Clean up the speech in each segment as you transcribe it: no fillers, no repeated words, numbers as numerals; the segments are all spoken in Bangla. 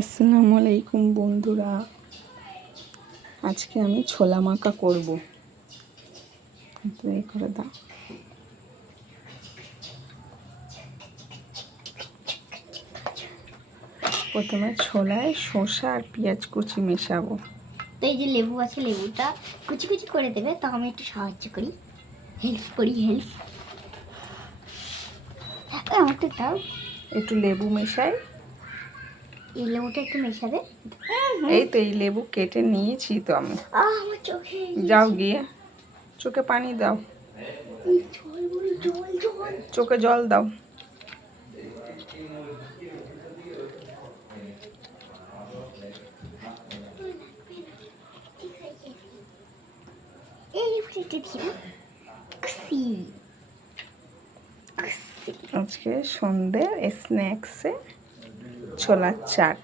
আসসালামু আলাইকুম বন্ধুরা, আজকে আমি ছোলা মাখা করব। এই করে দাও। প্রথমে ছোলায় শসা আর পেঁয়াজ কুচি মেশাবো। তো এই যে লেবু আছে, লেবুটা কুচি কুচি করে দেবে, তো আমি একটু সাহায্য করি, হেল্প করি। আমাকে দাও একটু লেবু মেশাই। এই লেবুটা একটু মেশাবে। এই তো এই লেবু কেটে নিয়েছি তো আমি। আমার চোখে যাও গিয়ে চোখে পানি দাও, চোখে জল দাও। আজকে সন্ধ্যে স্ন্যাক্সে ছোলার চাট।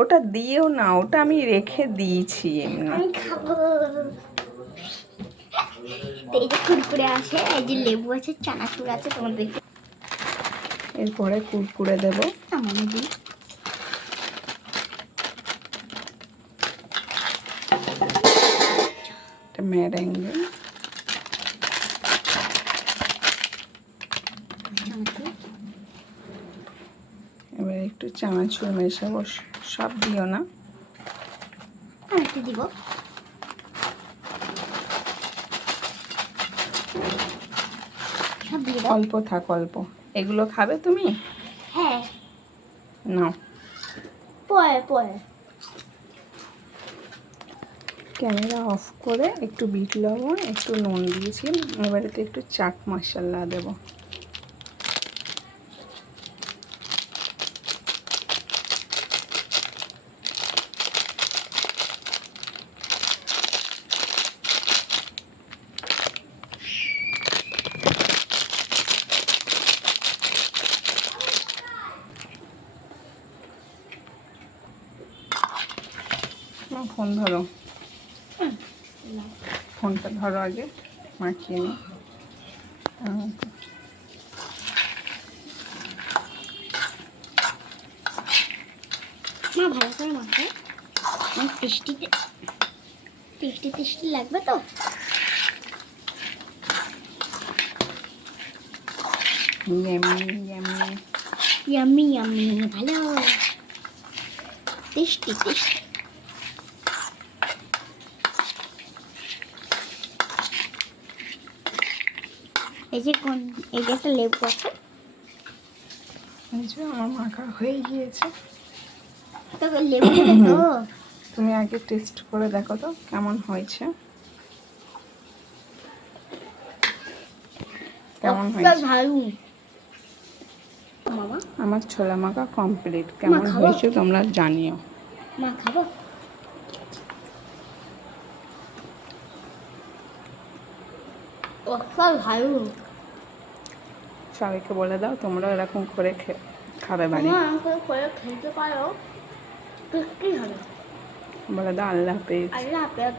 ওটা দিও না, ওটা আমি রেখে দিয়েছি এমনি। আমি খাবো। এই যে কুরকুরে আছে, এই যে লেবু আছে, চানাচুর আছে, তোমাদের এরপরে কুরকুরে দেবো। সামান্য দিই। মেরেঙ্গে এবার একটু চানাচুর মেশাবো। সব দিও না, একটু দিব। সব দিয়ে দাও। অল্প থাক, অল্প। এগুলো খাবে তুমি? হ্যাঁ, নাও। পরে ক্যামেরা অফ করে একটু বিট লবণ, একটু নুন দিয়েছি। এবারেতে একটু চাট মশলা দেবো। ফোন ধরো, ফোনটা ধরো আগে, মাখিয়ে নি। মা ভালো করে মাখো, আমার টেস্টি লাগবে তো। ইয়াম্মি ভালো টেস্টি। এই যে একটা লেবু আছে। এই যে আমার মাখা হয়ে গিয়েছে। তো লেবু তো তুমি আগে টেস্ট করে দেখো তো কেমন হয়েছে। কেমন হয়েছে? ভালো মামা। আমার ছোলা মাখা কমপ্লিট। কেমন হয়েছে তোমরা জানিও। মা খাবো? ভালো। সবাইকে বলে দাও তোমরা এরকম করে খাবে বাড়ি। করে খেতে পারো, কি হবে? বলে দাও আল্লাহ হাফেজ। আল্লাহ হাফেজ।